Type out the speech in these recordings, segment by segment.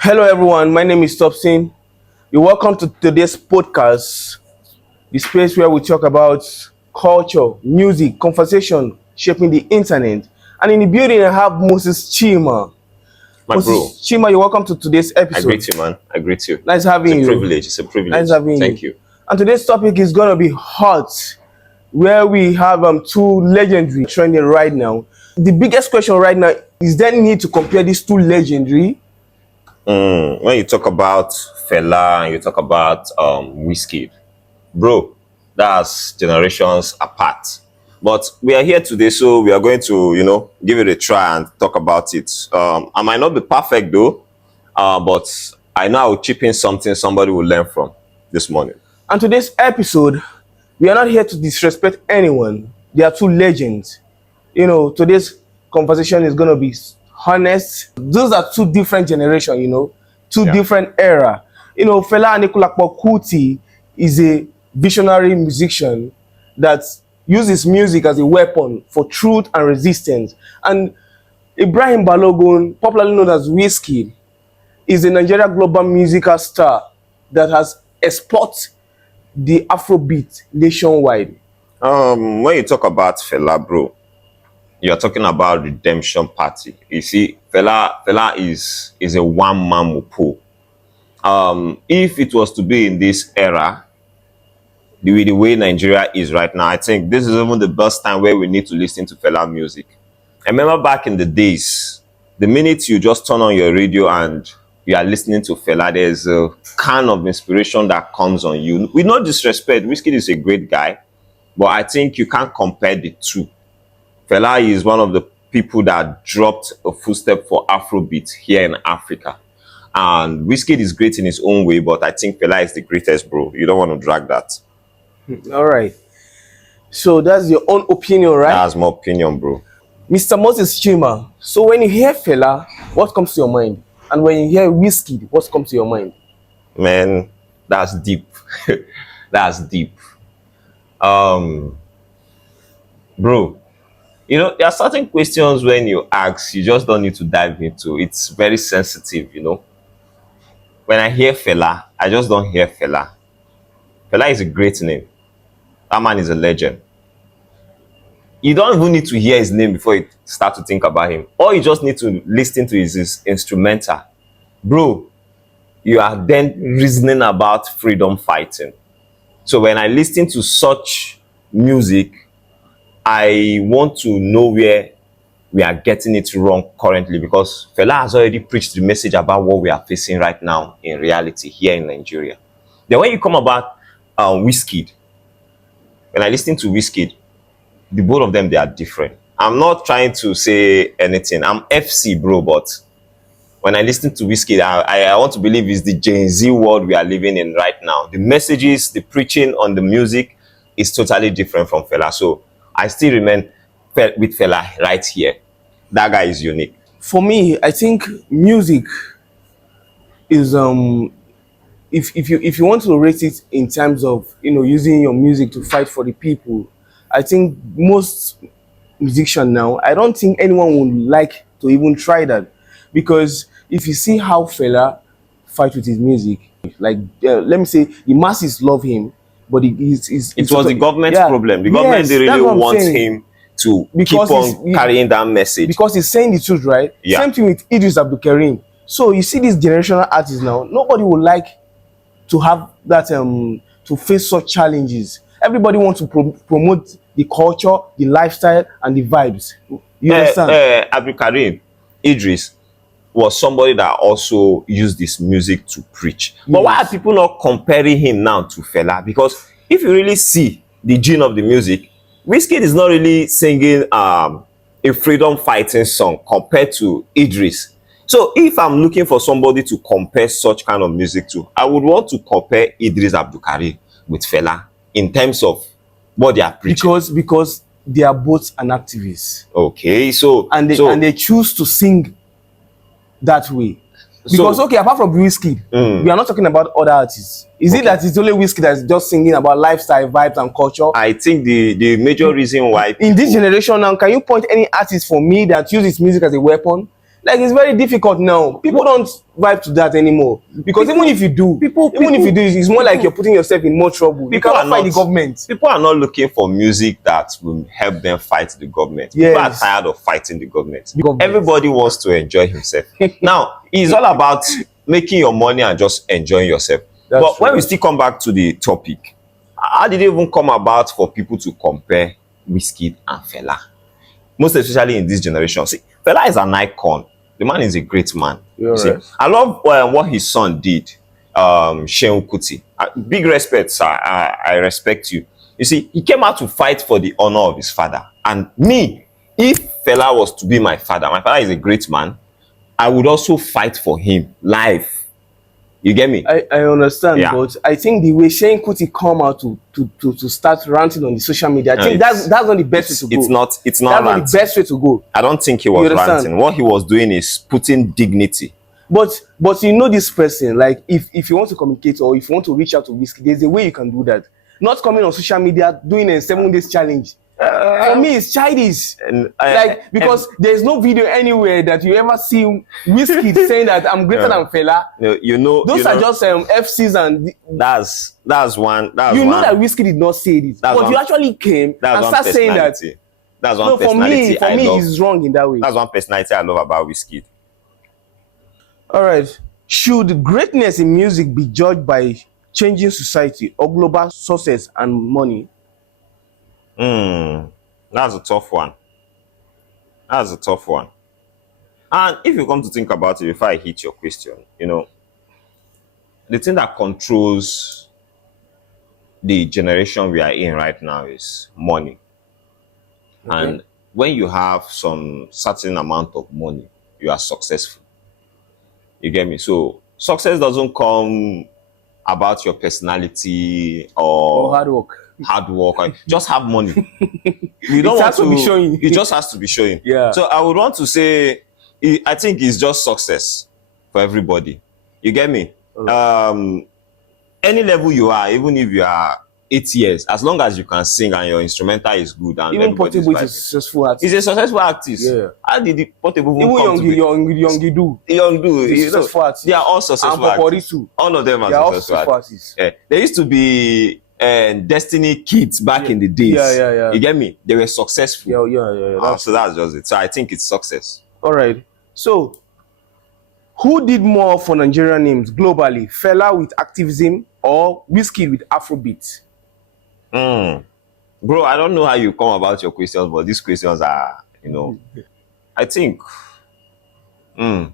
Hello, everyone. My name is Topsin. You're welcome to today's podcast, the space where we talk about culture, music, conversation shaping the internet. And in the building, I have Moses Chima. My bro, Moses Chima, you're welcome to today's I episode. greet you, man. I greet you. Nice It's having a you. privilege. It's a privilege. Nice having Thank you. you. And today's topic is going to be hot, where we have two legendary trending right now. The biggest question right now is there need to compare these two legendary? When you talk about Fela and you talk about wizkid, bro, that's generations apart. But we are here today, so we are going to, give it a try and talk about it. I might not be perfect though, but I know I will chip in something somebody will learn from this morning. And today's episode, we are not here to disrespect anyone. They are two legends. Today's conversation is going to be honest. Those are two different generations, two Yeah. different era. Fela Anikulapo Kuti is a visionary musician that uses music as a weapon for truth and resistance. And Ibrahim Balogun, popularly known as Wizkid, is a Nigeria global musical star that has exported the Afrobeat nationwide. When you talk about Fela, bro, you're talking about redemption party. You see, Fela is a one-man mopo. If it was to be in this era, the way Nigeria is right now, I think this is even the best time where we need to listen to Fela music. I remember back in the days, the minute you just turn on your radio and you are listening to Fela, there's a kind of inspiration that comes on you. With no disrespect, Wizkid is a great guy, but I think you can't compare the two. Fela is one of the people that dropped a footstep for Afrobeat here in Africa. And Wizkid is great in his own way, but I think Fela is the greatest, bro. You don't want to drag that. All right. So that's your own opinion, right? That's my opinion, bro. Mr. Moses Chima. So when you hear Fela, what comes to your mind? And when you hear Wizkid, what comes to your mind? Man, that's deep. That's deep. Bro, there are certain questions when you ask, you just don't need to dive into. It's very sensitive. When I hear Fela, I just don't hear Fela. Fela is a great name. That man is a legend. You don't even need to hear his name before you start to think about him. Or you just need to listen to his instrumental. Bro, you are then reasoning about freedom fighting. So when I listen to such music, I want to know where we are getting it wrong currently, because Fela has already preached the message about what we are facing right now in reality here in Nigeria. Then when you come about Wizkid, when I listen to Wizkid, the both of them, they are different. I'm not trying to say anything. I'm FC, bro, but when I listen to Wizkid, I want to believe it's the Gen Z world we are living in right now. The messages, the preaching on the music is totally different from Fela. So I still remain with Fela right here. That guy is unique. For me, I think music is if you want to rate it in terms of using your music to fight for the people, I think most musicians now, I don't think anyone would like to even try that, because if you see how Fela fight with his music, like let me say the masses love him, but It was the government's problem. The government Yes, they that's really what I'm want saying. him to Because keep on carrying that message. because he's saying the truth, right? Yeah. Same thing with Idris Abdulkarim. So you see these generational artists now, nobody would like to have that to face such challenges. Everybody wants to promote the culture, the lifestyle, and the vibes. You understand? Abdul Karim Idris was somebody that also used this music to preach. But why are people not comparing him now to Fela? Because if you really see the gene of the music, Wizkid is not really singing a freedom fighting song compared to Idris. So if I'm looking for somebody to compare such kind of music to, I would want to compare Idris Abdulkarim with Fela in terms of what they are preaching. Because they are both an activist, Okay, so and they choose to sing that way. Because okay, apart from Wizkid, we are not talking about other artists. Is it that it's only Wizkid that's just singing about lifestyle, vibes, and culture? I think the major reason why In this generation now, can you point any artist for me that uses music as a weapon? Like it's very difficult now. People don't vibe to that anymore. Because even if you do, it's more like you're putting yourself in more trouble. You People are cannot fight the not government. people are not looking for music that will help them fight the government. People are Yes. tired of fighting the government. Government. Everybody wants to enjoy himself. Now, it's all about making your money and just enjoying yourself. That's But true. when we still come back to the topic, how did it even come about for people to compare Wizkid and Fela? Most especially in this generation. See, Fela is an icon. The man is a great man. You're See, right. I love what his son did, Shehu Kuti. Big respect, sir. I respect you. You see, he came out to fight for the honor of his father. And me, if Fela was to be my father is a great man, I would also fight for him live. You get me? I understand, Yeah. but I think the way Shane Kuti come out to start ranting on the social media, I No, think that's not the best way to go. It's not That's not ranting. the best way to go. I don't think he was You understand? ranting. What he was doing is putting dignity. But you know this person, like if you want to communicate or if you want to reach out to Wizkid, there's a way you can do that. Not coming on social media doing a 7 days challenge. For me, it's childish. Like because there's no video anywhere that you ever see Wizkid saying that I'm greater than Fela. Those are just FCs and that's one. you know that Wizkid did not say this, but you actually came and start saying that. That's one No, for me, personality it's wrong in that way. That's one personality I love about Wizkid. All right. Should greatness in music be judged by changing society or global success and money? That's a tough one. And if you come to think about it, before I hit your question, the thing that controls the generation we are in right now is money. Okay. And when you have some certain amount of money, you are successful. You get me? So success doesn't come about your personality or hard work. Just have money. You don't It want has to be showing. It just has to be showing. Yeah. So I would want to say, I think it's just success for everybody. You get me? Any level you are, even if you are 8 years, as long as you can sing and your instrumental is good and Even everybody's Portable is a vibing. successful artist. He's a successful artist. Yeah. How did the Portable Even come to be? Young do. Young do. He's a successful artist. They are all successful And Popori artists. too. All of them They are are all successful successful artists. artists. There used to be Destiny Kids back in the days. Yeah. You get me? They were successful. Yeah. So that's just it. So I think it's success. All right. So, who did more for Nigerian names globally? Fela with activism or Wizkid with Afrobeat? Bro, I don't know how you come about your questions, but these questions are, I think. You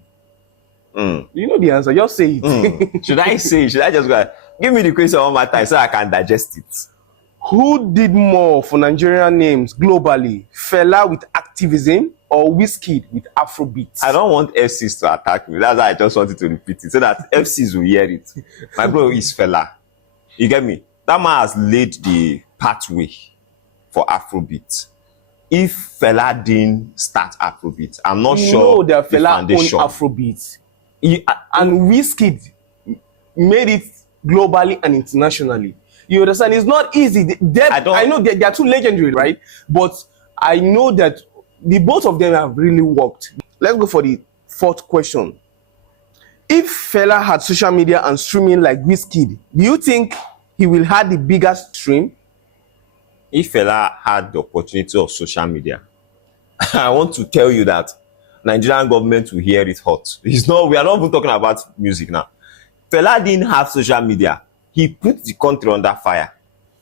know the answer. Just say it. Should I say? Should I just go? Give me the question one more time so I can digest it. Who did more for Nigerian names globally? Fela with activism or Wizkid with Afrobeat? I don't want FCs to attack me. That's why I just wanted to repeat it so that FCs will hear it. My bro is Fela. You get me? That man has laid the pathway for Afrobeat. If Fela didn't start Afrobeat, I'm not sure know that the Fela owned foundation. Afrobeat. And Wizkid made it globally and internationally. You understand? It's not easy. I know they are too legendary, right? But I know that the both of them have really worked. Let's go for the fourth question. If Fela had social media and streaming like Wizkid, do you think he will have the biggest stream? If Fela had the opportunity of social media, I want to tell you that Nigerian government will hear it hot. We are not even talking about music now. Fela didn't have social media. He put the country under fire.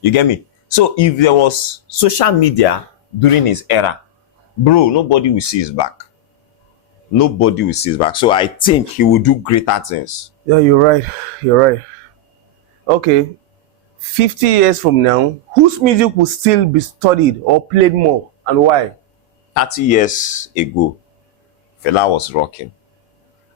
You get me? So if there was social media during his era, bro, nobody will see his back. Nobody will see his back. So I think he will do greater things. Yeah, you're right. Okay. 50 years from now, whose music will still be studied or played more and why? 30 years ago, Fela was rocking.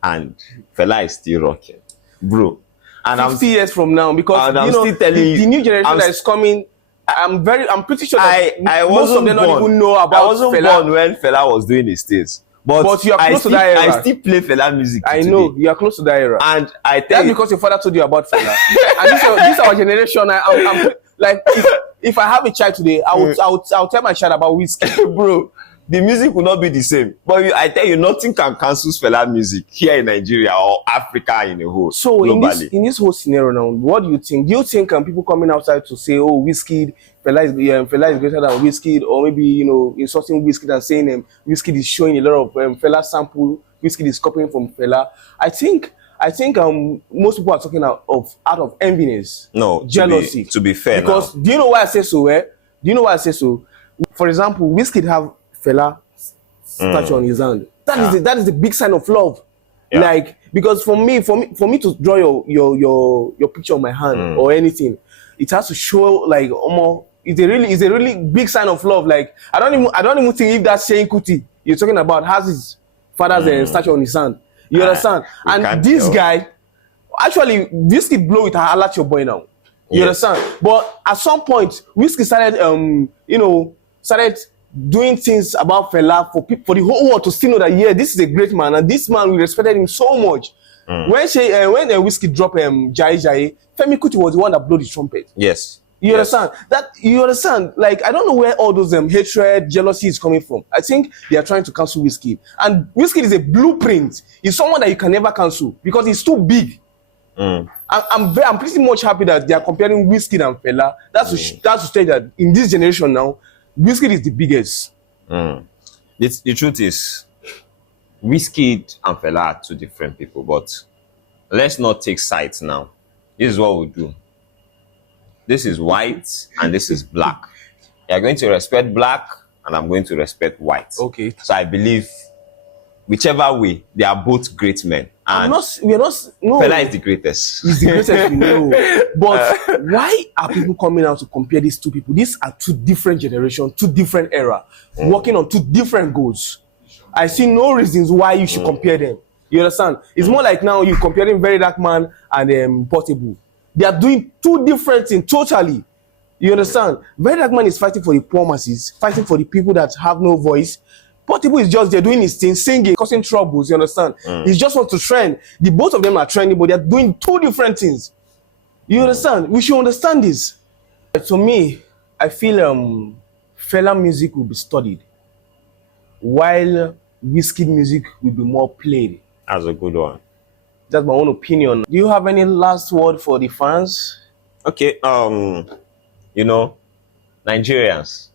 And Fela is still rocking. Bro. And 50 years from now, because the new generation that is coming, I'm pretty sure that most of them don't even know about Fela. I wasn't born when Fela was doing his things. But you are close to that era. I still play Fela music I today. know, you are close to that era. And I tell That's you, because your father told you about Fela. And this our generation. I'm like, if I have a child today, I'll tell my child about Wizkid. bro, the music will not be the same. But I tell you, nothing can cancel Fela music here in Nigeria or Africa in a whole, So globally. in this whole scenario now, what do you think? Do you think people coming outside to say, "Oh, wizkid, Fela is greater than wizkid," or maybe insulting wizkid and saying wizkid is showing a lot of Fela sample, wizkid is copying from Fela? I think most people are talking out of enviness, No, jealousy. to be fair because now. do you know why I say so? Do you know why I say so? For example, wizkid have Fela statue on his hand. That is the big sign of love. Yeah. Like, because for me to draw your picture on my hand or anything, it has to show like almost it's a really big sign of love. Like I don't even think if that saying Kuti you're talking about has his father's statue on his hand. You understand? And this tell. guy actually Wizkid blow it a your boy now. You Yes. understand? But at some point, Wizkid started doing things about Fela for the whole world to still know that this is a great man, and this man we respected him so much. When Wizkid dropped Jai Jai, Femi Kuti was the one that blew the trumpet. Yes. You understand? You understand? Like I don't know where all those hatred, jealousy is coming from. I think they are trying to cancel Wizkid, and Wizkid is a blueprint. He's someone that you can never cancel because he's too big. I'm pretty much happy that they are comparing Wizkid and Fela. That's to say that in this generation now, Wizkid is the biggest. The truth is, Wizkid and Fela are two different people, but let's not take sides now. This is what we do. This is white and this is black. You're going to respect black and I'm going to respect white. Okay. So I believe whichever way, they are both great men. And No. Fela is the greatest. He's the greatest we know. But why are people coming out to compare these two people? These are two different generations, two different era, working on two different goals. I see no reasons why you should compare them. You understand? It's more like now you're comparing Very Dark Man and Portable. They are doing two different things totally. You understand? Very Dark Man is fighting for the poor masses, fighting for the people that have no voice. Portable is just there doing his thing, singing, causing troubles. You understand? He just wants to trend. The both of them are trending, but they are doing two different things. You understand? We should understand this. To me, I feel Fela music will be studied, while Wizkid music will be more played. That's a good one. That's my own opinion. Do you have any last word for the fans? Okay, Nigerians,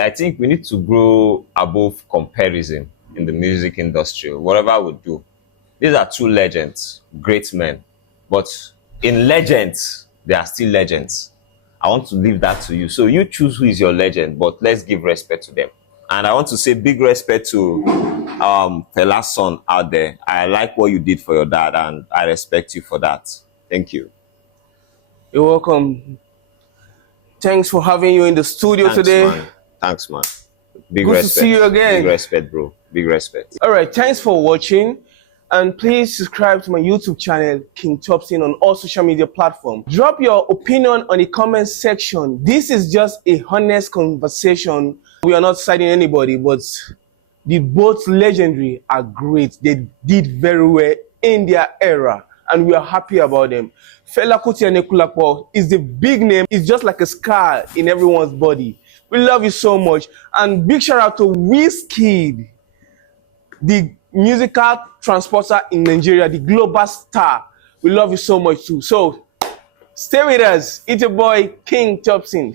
I think we need to grow above comparison in the music industry. Whatever we do, these are two legends, great men. But in legends, they are still legends. I want to leave that to you. So you choose who is your legend, but let's give respect to them. And I want to say big respect to Fela's son out there. I like what you did for your dad, and I respect you for that. Thank you. You're welcome. Thanks for having you in the studio today. Man. Thanks, man. Big Good respect. to see you again. Big respect, bro. Big respect. All right, thanks for watching. And please subscribe to my YouTube channel, King Topsin, on all social media platforms. Drop your opinion on the comment section. This is just a honest conversation. We are not citing anybody, but the both legendary are great. They did very well in their era, and we are happy about them. Fela Kuti and Ekulakpo is the big name. It's just like a scar in everyone's body. We love you so much. And big shout out to Wizkid, the musical transporter in Nigeria, the global star. We love you so much too. So stay with us. It's your boy, King Topsin.